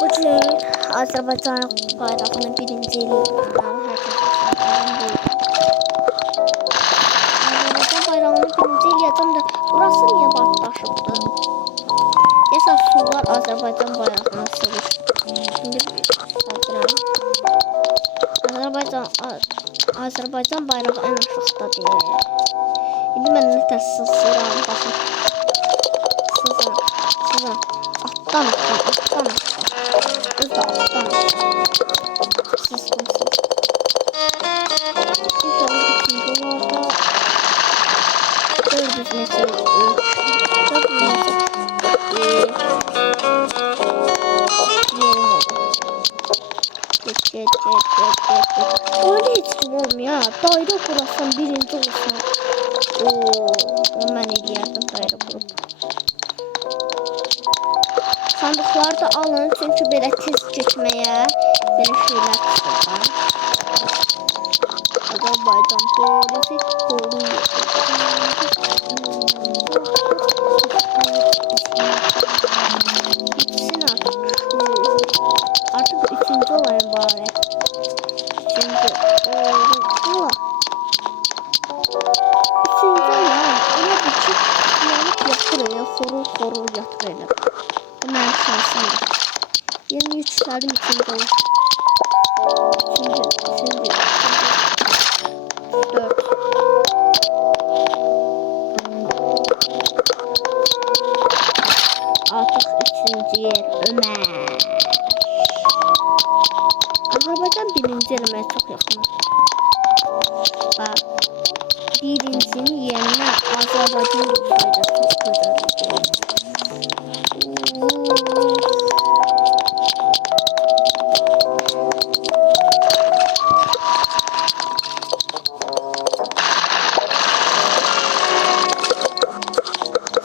bu gün Azərbaycan bayrağının birinci ili Azərbaycan bayrağının birinci ili yazım da burası niye batlaşıbdı? Yasa sular Azərbaycan bayrağına sığır. Şimdi Azərbaycan bayrağı en aşağıda değil. Şimdi ben ne ters sığıram bakın. Sığıram. Alttan. Kız da alttan. Siz kimsiniz? İnşallah ikinci olarda 400 metre yerim oldu. Geç. Öyle hiç olmuyor. Daire kurasam birinci olsam. Ben eləyərdim daire kurup. Sandıkları da alın çünkü belə tez geçmeye belə şeyler çıxırlar. Azərbaycan polisi qoruyor. Bitsin artık üçüncü olayım bari. Üçüncü olayım. Ona buçuk yanıp yatırıyor. Sorul yatırıyor. Bu mənim şansımdır. 23'lerim üçüncü olur. Üçüncü. 4. Artık üçüncü yer Ömer. Azərbaycan birinci elime çok yakın. Bak. Birincinin yerine Azərbaycan olsaydı çok güzel olurdu.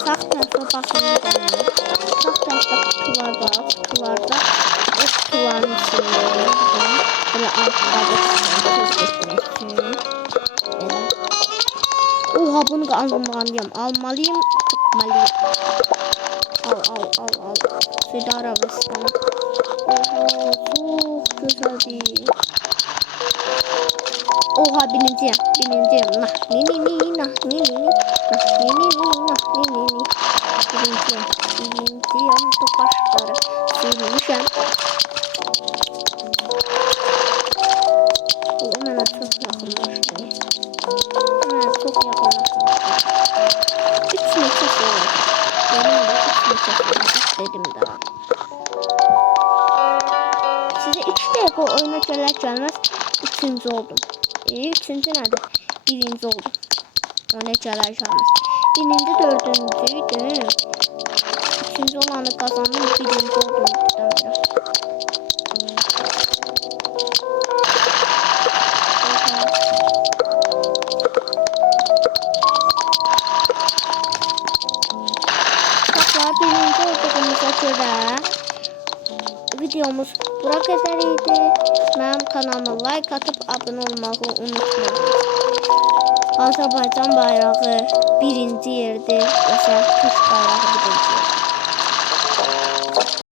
Sağ tarafa bakın bir tane. Sağ tarafta kutular var. Kutularda o kutuların içinde böyle arkada söz geçmek için. Böyle. Oha bunu almalıyım. Tutmalıyım. Al. Suudi Arabistan. Oha çok güzel değil. Oha birinciyim. Birinciyim. Topaşları silmişim. Ona çok yakınlaştı. Üç metre sonra. Benim de 3 metre sonra dedim daha. Size 3 dakika oyuna gelmez. Üçüncü oldum. Üçüncü nerede? Birinci oldum. Oyuna gelmez. Birinci dördüncüydüm. Üçüncü olanı kazandım. Birinci oldum. Birinci olduğumuza göre videomuz bura kadar idi. Benim kanalıma like atıp abone olmayı unutmayın. Azərbaycan bayrağı birinci yerdir. Mesela Türk bayrağı birinci yerdir.